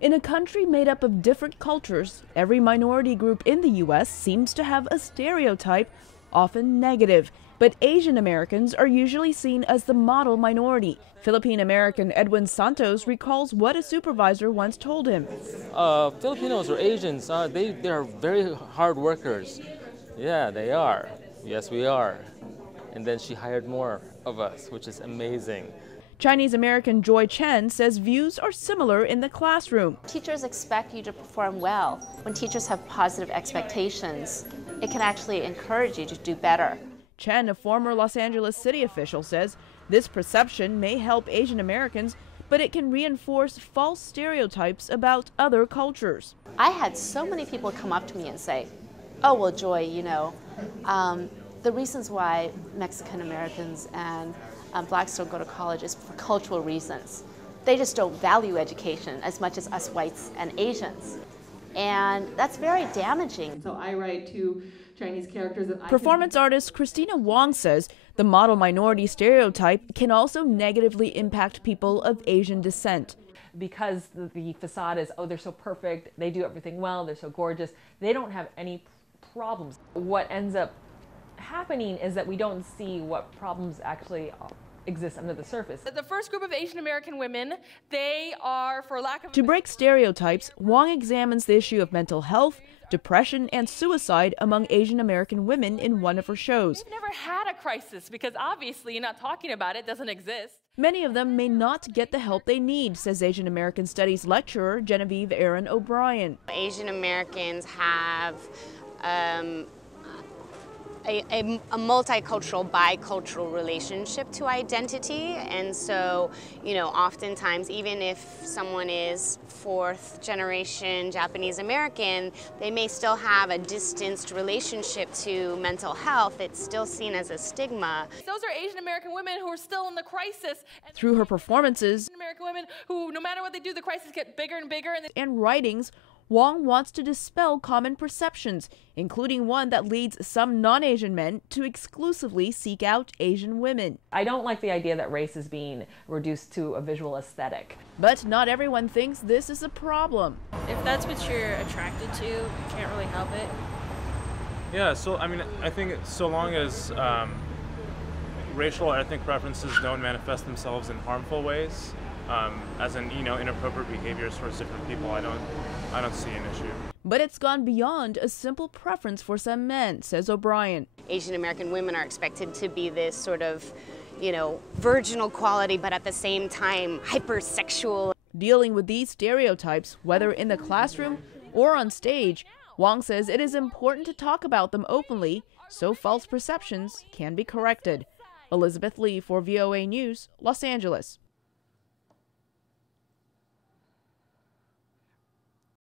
In a country made up of different cultures, every minority group in the U.S. seems to have a stereotype, often negative. But Asian Americans are usually seen as the model minority. Philippine American Edwin Santos recalls what a supervisor once told him. Filipinos or Asians, they're very hard workers. Yeah, they are. Yes, we are. And then she hired more of us, which is amazing. Chinese American Chen says views are similar in the classroom. Teachers expect you to perform well. When teachers have positive expectations, it can actually encourage you to do better. Chen, a former Los Angeles city official, says this perception may help Asian Americans, but it can reinforce false stereotypes about other cultures. I had so many people come up to me and say, oh, well, Joy, the reasons why Mexican Americans and blacks don't go to college is for cultural reasons. They just don't value education as much as us whites and Asians. And that's very damaging. So I write to Chinese characters that Performance artist Kristina Wong says the model minority stereotype can also negatively impact people of Asian descent. Because the facade is, oh, they're so perfect, they do everything well, they're so gorgeous, they don't have any problems. What ends up happening is that we don't see what problems actually exist under the surface. The first group of Asian American women, they are, for lack of... To break stereotypes, Wong examines the issue of mental health, depression, and suicide among Asian American women in one of her shows. We've never had a crisis because obviously not talking about it doesn't exist. Many of them may not get the help they need, says Asian American Studies lecturer Genevieve Erin O'Brien. Asian Americans have a multicultural, bicultural relationship to identity, and so, oftentimes, even if someone is fourth generation Japanese American, they may still have a distanced relationship to mental health. It's still seen as a stigma. Those are Asian American women who are still in the crisis. Through her performances, Asian American women who, no matter what they do, the crisis gets bigger and bigger. And writings, Wong wants to dispel common perceptions, including one that leads some non-Asian men to exclusively seek out Asian women. I don't like the idea that race is being reduced to a visual aesthetic. But not everyone thinks this is a problem. If that's what you're attracted to, you can't really help it. Yeah, so I think so long as racial or ethnic preferences don't manifest themselves in harmful ways, as in inappropriate behaviors towards different people, I don't see an issue. But it's gone beyond a simple preference for some men, says O'Brien. Asian American women are expected to be this sort of, virginal quality, but at the same time hypersexual. Dealing with these stereotypes, whether in the classroom or on stage, Wong says it is important to talk about them openly so false perceptions can be corrected. Elizabeth Lee for VOA News, Los Angeles.